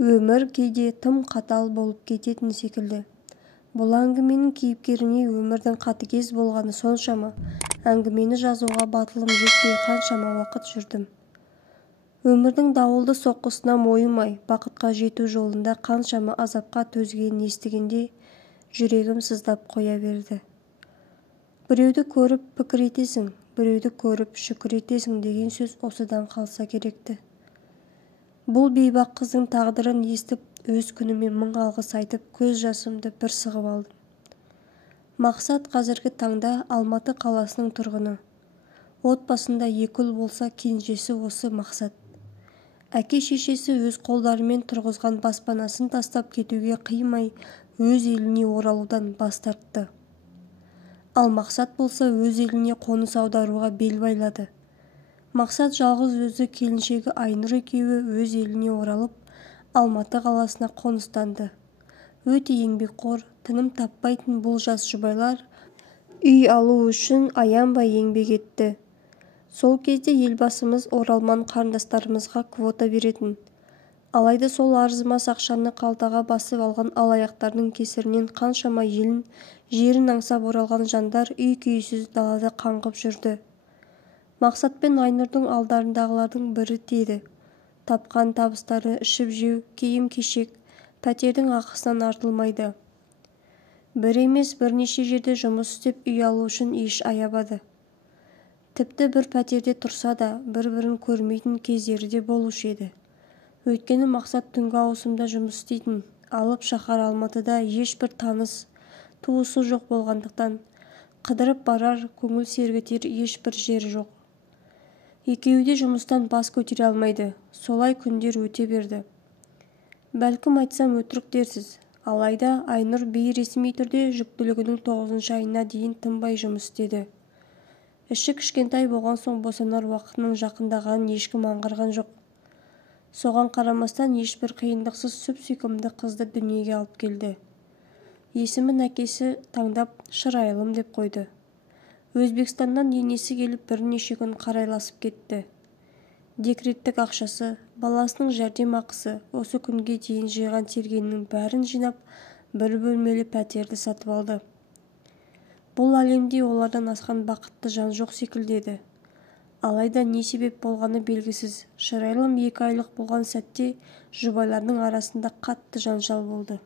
Өмір кейде тым қатал болып кететін секілді. Бұл әңгіменің кейіпкеріне өмірдің қатыгез болғаны соншама, әңгімені жазуға батылым жетпей қаншама уақыт жүрдім. Өмірдің дауылды соққысына мойымай, бақытқа жету жолында қаншама азапқа төзгенін естігенде, жүрегім сыздап қоя берді. Біреуді көріп пікір етесің, біреуді көріп шүкір етесің деген сөз осыдан қалса керекті. Бұл бейбақ қыздың тағдырын естіп, өз күнімен мың алғыс айтып, көз жасымды бір сығып алдым. Мақсат қазіргі таңда Алматы қаласының тұрғыны. Отбасында екі ұл болса, кенжесі осы Мақсат. Әке-шешесі өз қолдарымен тұрғызған баспанасын тастап кетуге қимай, өз еліне оралудан бас тартты. Ал Мақсат болса өз еліне қоныс аударуға бел байлады. Мақсат жалғыз өзі келіншегі Айнұр екеуі өз еліне оралып, Алматы қаласына қоныстанды. Өте еңбекқор, тыным таппайтын бұл жас жұбайлар үй алу үшін аянбай еңбек етті. Сол кезде елбасымыз оралман қарындастарымызға квота беретін. Алайда сол арзымас ақшаны қалтаға басып алған алаяқтардың кесірінен қаншама елін, жерін аңсап оралған жандар үй-күйсіз далада қаңғып жүрді. Мақсат пен Айнұрдың алдарындағылардың бірі теді. Тапқан табыстары ішіп-жеу, киім-кешек, пәтердің ақысынан артылмайды. Бір емес бірнеше жерде жұмыс істеп үй алу үшін еш аябады. Тіпті бір пәтерде тұрса да, бір-бірін көрмейтін кездері де болушы еді. Өйткені Мақсат түнгі ауысымда жұмыс істейтін, алып шаһар Алматыда ешбір таныс, туысы жоқ болғандықтан, қыдырып барар, көңіл сергітер ешбір жері жоқ. Екеуі де жұмыстан бас көтере алмайды. Солай күндер өте берді. Бәлкім айтсам өтірік дерсіз. Алайда Айнұр бейресми түрде жүктілігінің 9 айына дейін тынбай жұмыс істеді. Іші кішкентай болған соң босанар уақытының жақындағанын ешкім аңғарған жоқ. Соған қарамастан ешбір қиындықсыз сүп-сүйкімді қызды дүниеге алып келді. Есімін әкесі таңдап Шырайлым деп қойды. Өзбекстаннан енесі келіп бірнеше күн қарайласып кетті. Декреттік ақшасы, баласының жәрдемақысы, осы күнге дейін жиған тергенінің бәрін жинап, бір бөлмелі пәтерді сатып алды. Бұл әлемде олардан асқан бақытты жан жоқ секілді еді. Алайда не себеп болғаны белгісіз. Шырайлым 2 айлық болған сәтте жұбайлардың арасында қатты жанжал болды.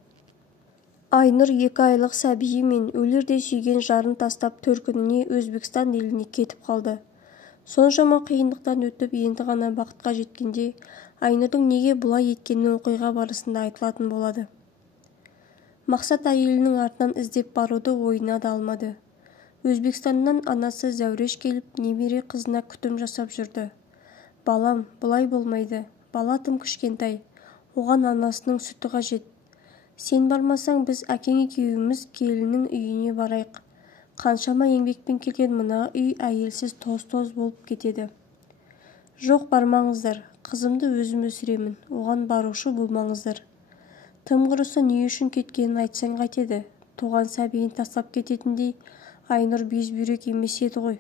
Айнұр 2 айлық сәбиі мен өлердей сүйген жарын тастап төркініне Өзбекстан еліне кетіп қалды. Соншама қиындықтан өтіп енді ғана бақытқа жеткенде, Айнұрдың неге бұлай еткені оқиға барысында айтылатын болады. Мақсат әйелінің артынан іздеп баруды ойына да алмады. Өзбекстаннан анасы Зәуреш келіп, немере қызына күтім жасап жүрді. Балам, бұлай болмайды. Бала тым кішкентай. Оған анасының сүті қажет. Сен бармасаң біз әкең екеуіміз келіннің үйіне барайық. Қаншама еңбекпен келген мына үй әйелсіз тоз-тоз болып кетеді. Жоқ, бармаңыздар. Қызымды өзім өсіремін. Оған барушы болмаңыздар. Тым құрыса не үшін кеткенін айтсаң қайтеді. Туған сәбиін тастап кететіндей Айнұр безбүйрек емес еді ғой.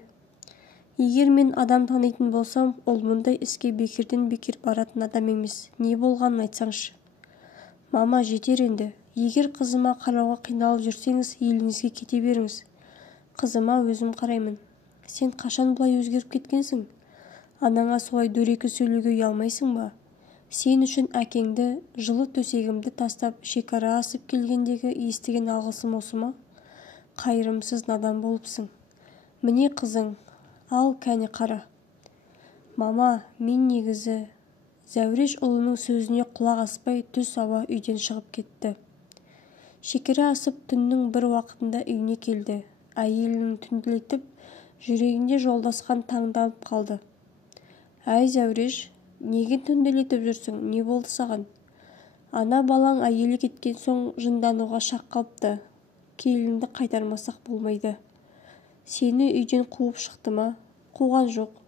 Егер мен адам танитын болсам, ол мұндай іске бекерден бекер баратын адам емес. Не болғанын айтсаңшы. Мама, жетер енді. Егер қызыма қарауға қиналып жүрсеңіз, еліңізге кете беріңіз. Қызыма өзім қараймын. Сен қашан бұлай өзгеріп кеткенсің? Анаңа солай дөрекі сөйлеуге ұялмайсың ба? Сен үшін әкеңді, жылы төсегімді тастап, шекара асып келгендегі естіген алғысым осы ма? Қайырымсыз надан болыпсың. Міне қызың, ал кәне қара. Мама, мен негізі... Зәуреш ұлының сөзіне құлақ аспай түс ауа үйден шығып кетті. Шекара асып түннің бір уақытында үйіне келді. Әйелінің түнделетіп, жүрегінде жолдасқан таңданып қалды. Әй Зәуреш, неге түнделетіп жүрсің? Не болды саған? Ана балаң әйелі кеткен соң жындануға шақ қалыпты. Келінді қайтармасақ болмайды. Сені үйден қуып шықты ма? Қуған жоқ.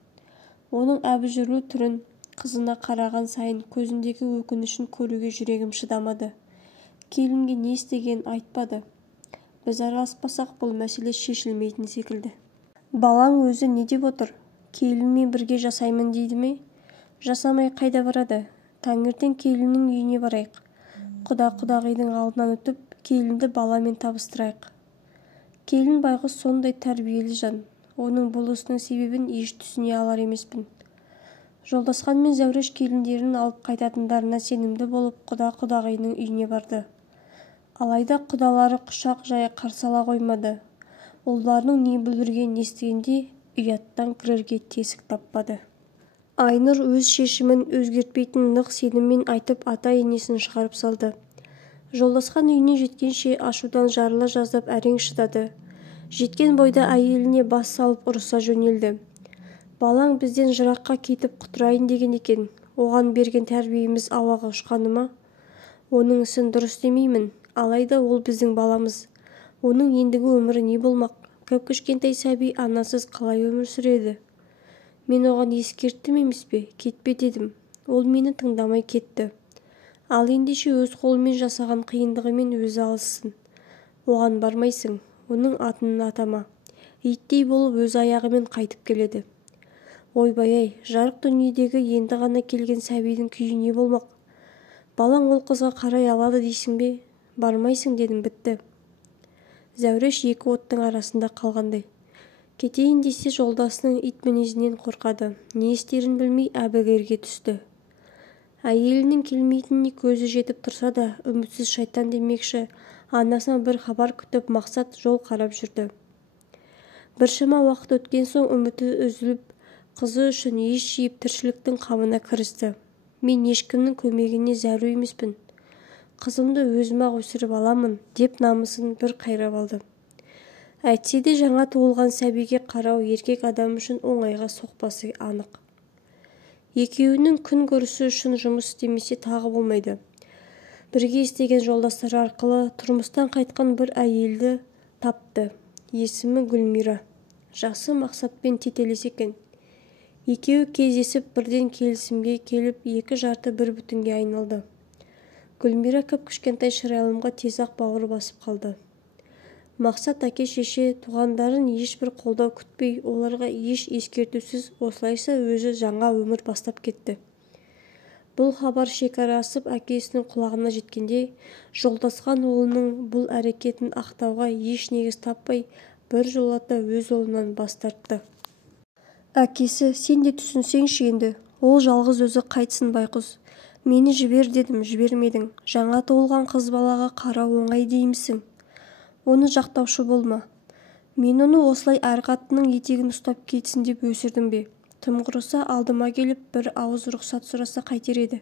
Оның әбжірлі түрін қызына қараған сайын көзіндегі өкінішін көруге жүрегім шыдамады. Келінге не істеген айтпады. Біз араласпасақ бұл мәселе шешілмейтін секілді. Балаң өзі не деп отыр? Келінмен бірге жасаймын дейді ме? Жасамай қайда барады? таңертең келіннің үйіне барайық. Құда-құдағидың алдынан өтіп, келінді баламен табыстырайық. Келін байғұс сондай тәрбиелі жан. Оның бұл ісінің себебін еш түсіне алар емеспін. Жолдасхан мен Зәуреш келіндерін алып қайтатындарына сенімді болып құда-құдағидың үйіне барды. Алайда құдалары құшақ жая қарсы ала қоймады. Оларының не бүлдіргенін естігенде ұяттан кірерге тесік таппады. Айнұр өз шешімін өзгертпейтін нық сеніммен айтып ата-енесін шығарып салды. Жолдасхан үйіне жеткенше ашудан жарыла жаздап әрең шыдады. Жеткен бойда әйеліне бас салып ұрыса жөнелді. Балаң бізден жыраққа кетіп құтырайын деген екен. Оған берген тәрбиеміз ауаға ұшқаны ма? Оның ісін дұрыс демеймін. Алайда ол біздің баламыз. Оның ендігі өмірі не болмақ? Кіп-кішкентай сәби анасыз қалай өмір сүреді? Мен оған ескерттім емес пе? Кетпе дедім. Ол мені тыңдамай кетті. Ал ендеше өз қолымен жасаған қиындығымен өзі алыссын. Оған бармайсың. Оның атын атама. Иттей болып өз аяғымен қайтып келеді. Ойбай-ай, жарық дүниедегі енді ғана келген сәбидің күйі не болмақ? Балаң ол қызға қарай алады дейсің бе? Бармайсың дедім, бітті. Зәуреш екі оттың арасында қалғандай. Кетейін десе жолдасының ит мінезінен қорқады. Не істерін білмей әбігерге түсті. Әйелінің келмейтініне көзі жетіп тұрса да, үмітсіз шайтан демекші, анасынан бір хабар күтіп мақсат жол қарап жүрді. Біршама уақыт өткен соң үміті үзіліп, қызы үшін еш жиып тіршіліктің қамына кірісті. Мен ешкімнің көмегіне зәру емеспін. Қызымды өзім-ақ өсіріп аламын, деп намысын бір қайрап алды. Әйтсе де жаңа туылған сәбиге қарау еркек адам үшін оңайға соқпасы анық. Екеуінің күн көрісі үшін жұмыс істемесе тағы болмайды. Бірге істеген жолдастары арқылы тұрмыстан қайтқан бір әйелді тапты. Есімі Гүлмира. Жасы Мақсатпен тетелес екен. Екеуі кездесіп бірден келісімге келіп, екі жарты бір бүтінге айналды. Гүлмира кіп-кішкентай шырайлымға тез-ақ бауыр басып қалды. Мақсат әке-шеше туғандарын ешбір қолдау күтпей, оларға еш ескертусіз осылайша өзі жаңа өмір бастап кетті. Бұл хабар шекара асып әкесінің құлағына жеткенде, Жолдасхан ұлының бұл әрекетін ақтауға еш негіз таппай, бір жолата өз ұлынан бас тартты. Әкесі, сен де түсінсеңші енді, ол жалғыз өзі қайтсын байқұс. Мені жібер дедім, жібермедің. Жаңа туылған қыз балаға қарау оңай деймісің? Оны жақтаушы болма. Мен оны осылай әр қатынның етегін ұстап кетсін деп өсірдім бе? Тым құрыса алдыма келіп бір ауыз рұқсат сұраса қайтер еді.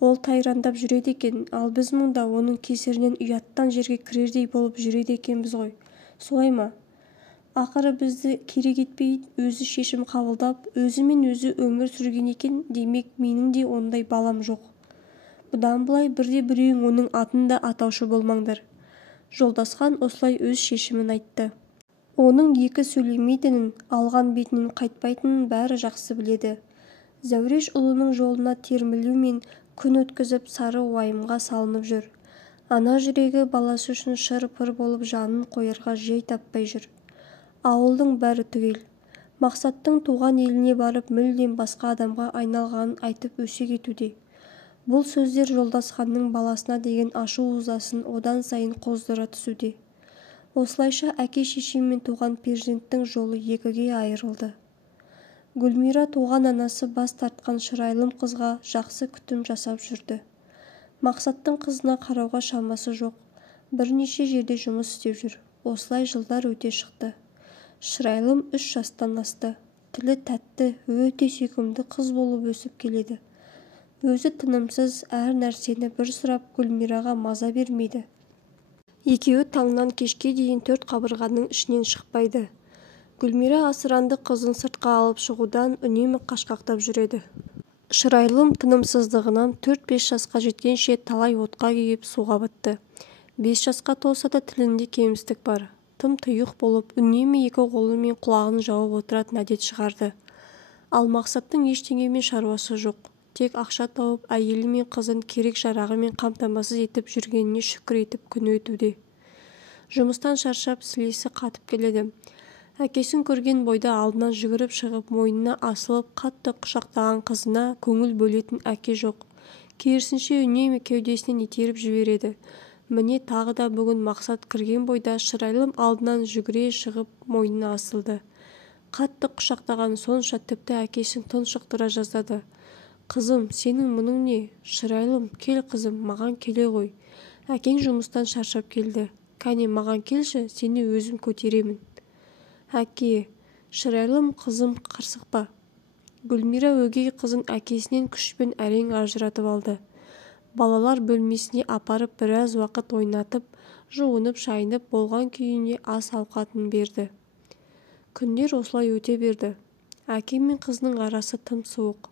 Ол тайрандап жүреді екен, ал біз мұнда оның кесірінен ұяттан жерге кірердей болып жүреді екенбіз ғой. Солай ма? Ақыры бізді керек етпей өзі шешім қабылдап, өзімен өзі өмір сүрген екен, демек менің де ондай балам жоқ. Бұдан былай бірде-біреуің оның атын да атаушы болмаңдар. Жолдасхан осылай өз шешімін айтты. Оның екі сөйлемейтінін, алған бетінен қайтпайтынын бәрі жақсы біледі. Зәуреш ұлының жолына термілумен күн өткізіп сары уайымға салынып жүр. Ана жүрегі баласы үшін шыр-пыр болып жанын қоярға жай таппай жүр. Ауылдың бәрі түгел. Мақсаттың туған еліне барып мүлдем басқа адамға айналғанын айтып өсе кетуде. Бұл сөздер Жолдасханның баласына деген ашу-ызасын одан сайын қоздыра түсуде. Осылайша әке-шеше мен туған перзенттің жолы екіге айырылды. Гүлмира туған анасы бас тартқан шырайлым қызға жақсы күтім жасап жүрді. Мақсаттың қызына қарауға шамасы жоқ. Бірнеше жерде жұмыс істеп жүр. Осылай жылдар өте шықты. Шырайлым 3 жастан асты. Тілі тәтті, өте сүйкімді қыз болып өсіп келеді. Өзі тынымсыз әр нәрсені бір сұрап Гүлмираға маза бермейді. Екеуі таңнан кешке дейін 4 қабырғаның ішінен шықпайды. Гүлмира асыранды қызын сыртқа алып шығудан үнемі қашқақтап жүреді. Шырайлым тынымсыздығынан 4-5 жасқа жеткенше талай отқа күйіп суға батты. 5 жасқа толса да тілінде кемістік бар. Тым тұйық болып, үнемі екі қолымен құлағын жауып отыратын әдет шығарды. Ал Мақсаттың ештеңемен шаруасы жоқ. Тек ақша тауып, әйелі мен қызын керек жарағымен қамтамасыз етіп жүргеніне шүкір етіп күн өтуде. Жұмыстан шаршап, сілесі қатып келеді. Әкесін көрген бойда алдынан жүгіріп шығып, мойнына асылып, қатты құшақтаған қызына көңіл бөлетін әке жоқ. керісінше үнемі кеудесінен итеріп жібереді. Міне тағы да бүгін Мақсат кірген бойда Шырайлым алдынан жүгіре шығып мойнына асылды. Қатты құшақтаған сонша тіпті әкесін тұншықтыра жаздады. «Қызым, сенің мұның не? Шырайлым, кел қызым, маған келе ғой. Әкең жұмыстан шаршап келді. Кәне маған келші, сені өзім көтеремін». «Әке, Шырайлым қызым қырсықпа». Гүлмира өгей қызын әкесінен күшпен әрең ажыратып алды. Балалар бөлмесіне апарып біраз уақыт ойнатып, жуынып шайынып болған күйіне ас ауқатын берді. Күндер осылай өте берді. Әке мен қызының арасы тым суық.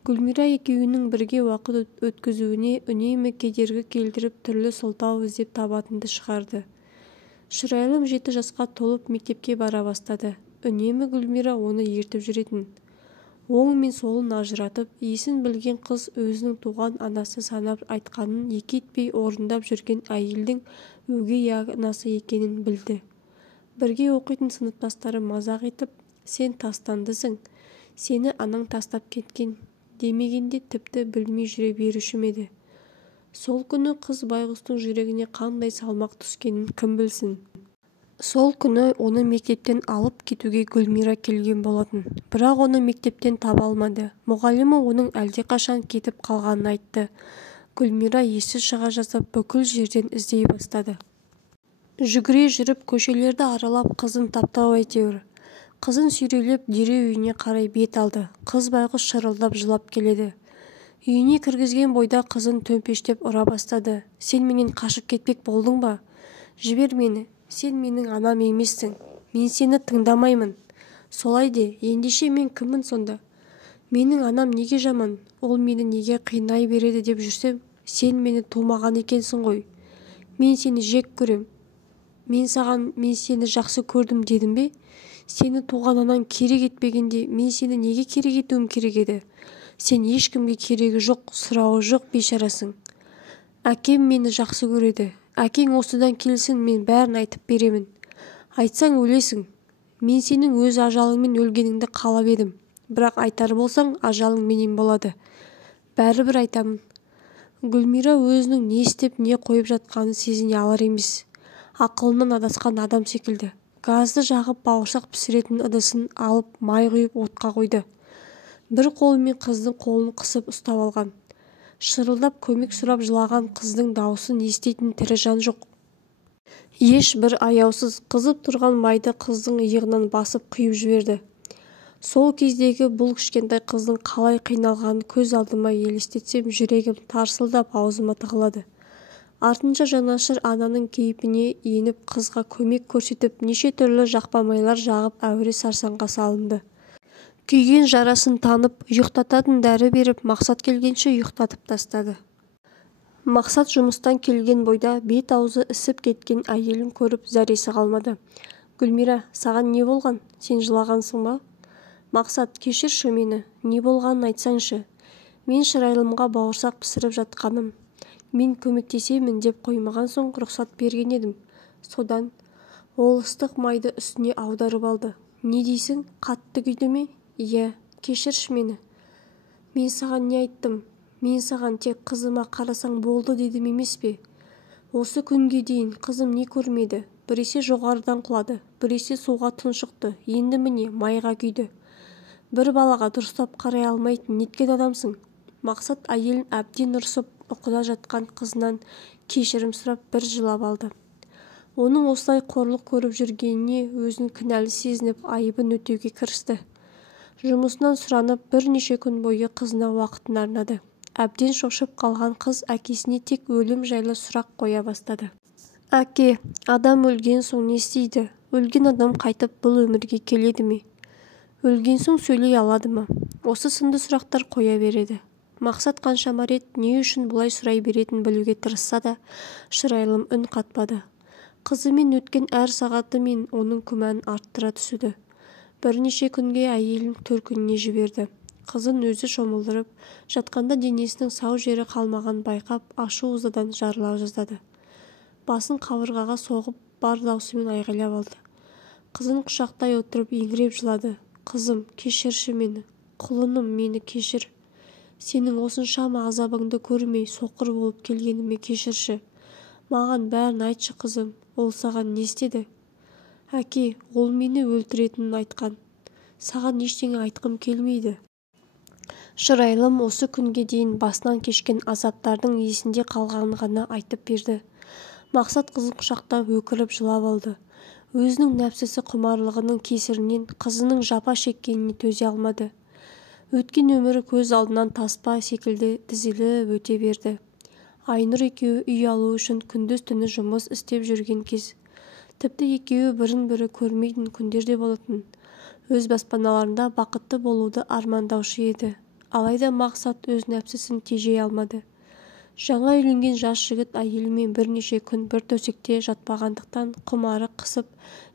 Гүлмира екеуінің бірге уақыт өткізуіне үнемі кедергі келтіріп түрлі сылтау іздеп табатынды шығарды. Шырайлым 7 жасқа толып мектепке бара бастады. Үнемі Гүлмира оны ертіп жүретін. Оң мен солын ажыратып, есін білген қыз өзінің туған анасы санап айтқанын екі етпей орындап жүрген әйелдің өгей анасы екенін білді. Бірге оқитын сыныптастары мазақ етіп, «Сен тастандысың, сені анаң тастап кеткен» демегенде тіпті білмей жүре беруші еді. Сол күні қыз байғұстың жүрегіне қандай салмақ түскенін кім білсін. Сол күні оны мектептен алып кетуге Гүлмира келген болатын. Бірақ оны мектептен таба алмады. Мұғалімі оның әлдеқашан кетіп қалғанын айтты. Гүлмира есі шыға жаздап бүкіл жерден іздей бастады. Жүгіре жүріп көшелерді аралап қызын таптау әйтеуір. Қызын сүйрелеп дереу үйіне қарай бет алды. Қыз байғұс шырылдап жылап келеді. Үйіне кіргізген бойда қызын төмпештеп ұра бастады. «Сен менен қашып кетпек болдың ба? Жібер мені. Сен менің анам емессің. Мен сені тыңдамаймын. Солай де, ендеше мен кіммін сонда? Менің анам неге жаман? Ол мені неге қинай береді деп жүрсем, сен мені тумаған екенсің ғой. Мен сені жек көрем. Мен сені жақсы көрдім дедім бе? Сені туған анаң керек етпегенде мен сені неге керек етуім керек еді? Сен ешкімге керегі жоқ, сұрауы жоқ бейшарасың. Әкем мені жақсы көреді. Әкең осыдан келсін, мен бәрін айтып беремін. Айтсаң өлесің. Мен сенің өз ажалыңмен өлгеніңді қалап едім. Бірақ айтар болсаң, ажалың менен болады. Бәрібір айтамын». Гүлмира өзінің не істеп не қойып жатқанын сезіне алар емес. Ақылынан адасқан адам секілді. Газды жағып бауырсақ пісіретін ыдысын алып май құйып отқа қойды. Бір қолымен қыздың қолын қысып ұстап алған. Шырылдап көмек сұрап жылаған қыздың дауысын еститін тірі жан жоқ. Ешбір аяусыз қызып тұрған майды қыздың иығынан басып құйып жіберді. Сол кездегі бұл кішкентай қыздың қалай қиналғанын көз алдыма елестетсем, жүрегім тарсылдап аузыма тығылады. Артынша жанашыр ананың кейпіне еніп қызға көмек көрсетіп, неше түрлі жақпамайлар жағып әуре сарсаңға салынды. Күйген жарасын танып, ұйықтататын дәрі беріп, Мақсат келгенше ұйықтатып тастады. Мақсат жұмыстан келген бойда бет-аузы ісіп кеткен әйелін көріп зәресі қалмады. «Гүлмира, саған не болған? Сен жылағансың ба?» «Мақсат, кешірші мені. Не болғанын айтсаңшы. Мен Шырайлымға бауырсақ пісіріп жатқаным. Мен көмектесемін деп қоймаған соң рұқсат берген едім. Содан ол ыстық майды үстіне аударып алды. Не дейсің? Қатты күйді ме? Иә, кешірші мені. Мен саған не айттым? Мен саған тек қызыма қарасаң болды дедім емес пе? Осы күнге дейін қызым не көрмеді? Біресе жоғарыдан құлады, біресе суға тұншықты, енді міне майға күйді. Бір балаға дұрыстап қарай алмайтын неткен адамсың?» Мақсат әйелін әбден ұрсып, ұйқыда жатқан қызынан кешірім сұрап бір жылап алды. Оның осылай қорлық көріп жүргеніне өзін кінәлі сезініп айыбын өтеуге кірісті. Жұмысынан сұранып бірнеше күн бойы қызына уақытын арнады. Әбден шошып қалған қыз әкесіне тек өлім жайлы сұрақ қоя бастады. «Әке, адам өлген соң не істейді? Өлген адам қайтып бұл өмірге келеді ме? Өлген соң сөйлей алады ма?» Осы сынды сұрақтар қоя береді. Мақсат қаншама рет не үшін бұлай сұрай беретін білуге тырысса да, Шырайлым үн қатпады. Қызымен өткен әр сағаты мен оның күмәнін арттыра түсуді. Бірнеше күнге әйелін төркініне жіберді. Қызын өзі шомылдырып, жатқанда денесінің сау жері қалмаған байқап, ашу-ызадан жарыла жаздады. Басын қабырғаға соғып, бар даусымен айғайлап алды. Қызын құшақтай отырып еңіреп жылады. «Қызым, кешірші мені. Құлыным, мені кешір. Сенің осыншама азабыңды көрмей соқыр болып келгеніме кешірші. Маған бәрін айтшы қызым, ол саған не істеді? Әке, ол мені өлтіретінін айтқан. Саған ештеңе айтқым келмейді. Шырайлым осы күнге дейін басынан кешкен азаптардың есінде қалғанын ғана айтып берді. Мақсат қызын құшақтап өкіріп жылап алды. Өзінің нәпсісі құмарлығының кесірінен қызының жапа шеккеніне төзе алмады. Өткен өмірі көз алдынан таспа секілді тізіліп өте берді. Айнұр екеуі үй алу үшін күндіз-түні жұмыс істеп жүрген кез. Тіпті екеуі бірін-бірі көрмейтін күндер де болатын. Өз баспаналарында бақытты болуды армандаушы еді. Алайда Мақсат өз нәпсісін тежей алмады. Жаңа үйленген жас жігіт әйелімен бірнеше күн бір төсекте жатпағандықтан құмары қысып,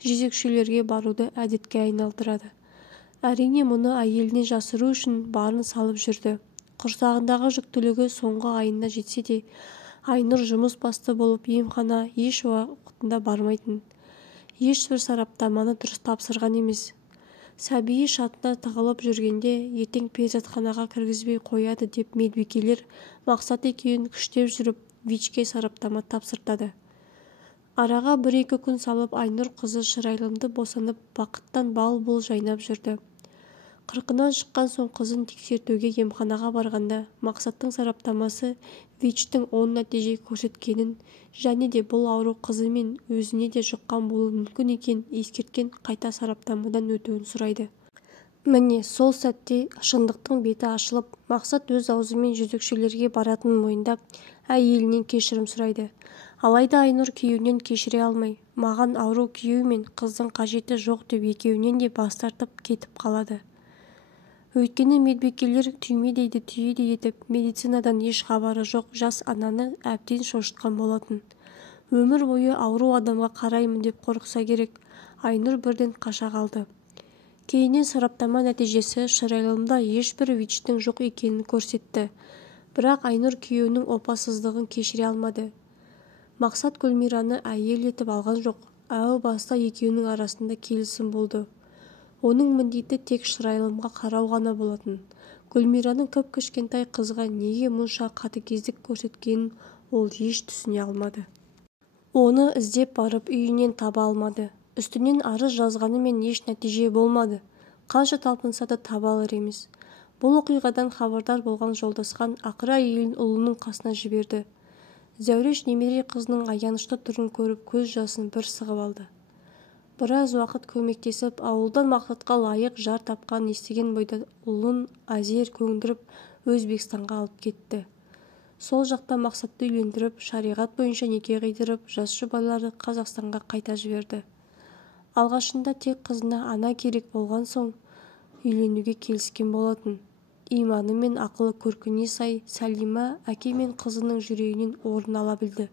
жезөкшелерге баруды әдетке айналдырады. Әрине мұны әйеліне жасыру үшін барын салып жүрді. Құрсағындағы жүктілігі соңғы айына жетсе де, Айнұр жұмыс басты болып емхана еш уақытында бармайтын. Ешбір сараптаманы дұрыс тапсырған емес. Сәбиі шатына тығылып жүргенде ертең перзентханаға кіргізбей қояды деп медбикелер Мақсат екеуін күштеп жүріп ВИЧ-ке сараптама тапсыртады. Араға 1-2 күн салып Айнұр қызы Шырайлымды босанып бақыттан бал-бұл жайнап жүрді. Қырқынан шыққан соң қызын тексертуге емханаға барғанда Мақсаттың сараптамасы ВИЧ-тің оң нәтиже көрсеткенін және де бұл ауру қызы мен өзіне де жұққан болуы мүмкін екен ескерткен қайта сараптамадан өтуін сұрайды. Міне сол сәтте шындықтың беті ашылып, Мақсат өз аузымен жезөкшелерге баратынын мойындап, әйелінен кешірім сұрайды. Алайда Айнұр күйеуінен кешіре алмай, маған ауру күйеу мен қыздың қажеті жоқ деп екеуінен де бас тартып кетіп қалады. Өйткені медбикелер түймедейді түйедей етіп, медицинадан еш хабары жоқ жас ананы әбден шошытқан болатын. Өмір бойы ауру адамға қараймын деп қорықса керек, Айнұр бірден қаша қалды. Кейіннен сараптама нәтижесі Шырайлымда ешбір ВИЧ-тің жоқ екенін көрсетті. Бірақ Айнұр күйеуінің опасыздығын кешіре алмады. Мақсат Гүлмираны әйел етіп алған жоқ. Әу баста екеуінің арасында келісім болды. Оның міндеті тек Шырайлымға қарау ғана болатын. Гүлмираның кіп-кішкентай қызға неге мұнша қатыгездік көрсеткенін ол еш түсіне алмады. Оны іздеп барып үйінен таба алмады. Үстінен арыз жазғанымен еш нәтиже болмады. Қанша талпынса да таба алар емес. Бұл оқиғадан хабардар болған Жолдасхан ақыры әйелін ұлының қасына жіберді. Зәуреш немере қызының аянышты түрін көріп көз жасын бір сығып алды. Біраз уақыт көмектесіп, ауылдан Мақсатқа лайық жар тапқан естіген бойда ұлын әзер көндіріп Өзбекстанға алып кетті. Сол жақта Мақсатты үйлендіріп, шариғат бойынша неке қидырып, жас жұбайларды Қазақстанға қайта жіберді. Алғашында тек қызына ана керек болған соң үйленуге келіскен болатын. Иманы мен ақылы көркіне сай Сәлима әке мен қызының жүрегінен орын ала білді.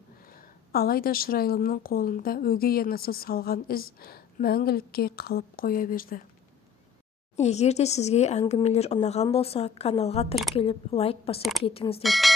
Алайда Шырайлымның қолында өгей анасы салған із мәңгілікке қалып қоя берді. Егер де сізге әңгімелер ұнаған болса, каналға тіркеліп лайк басып кетіңіздер.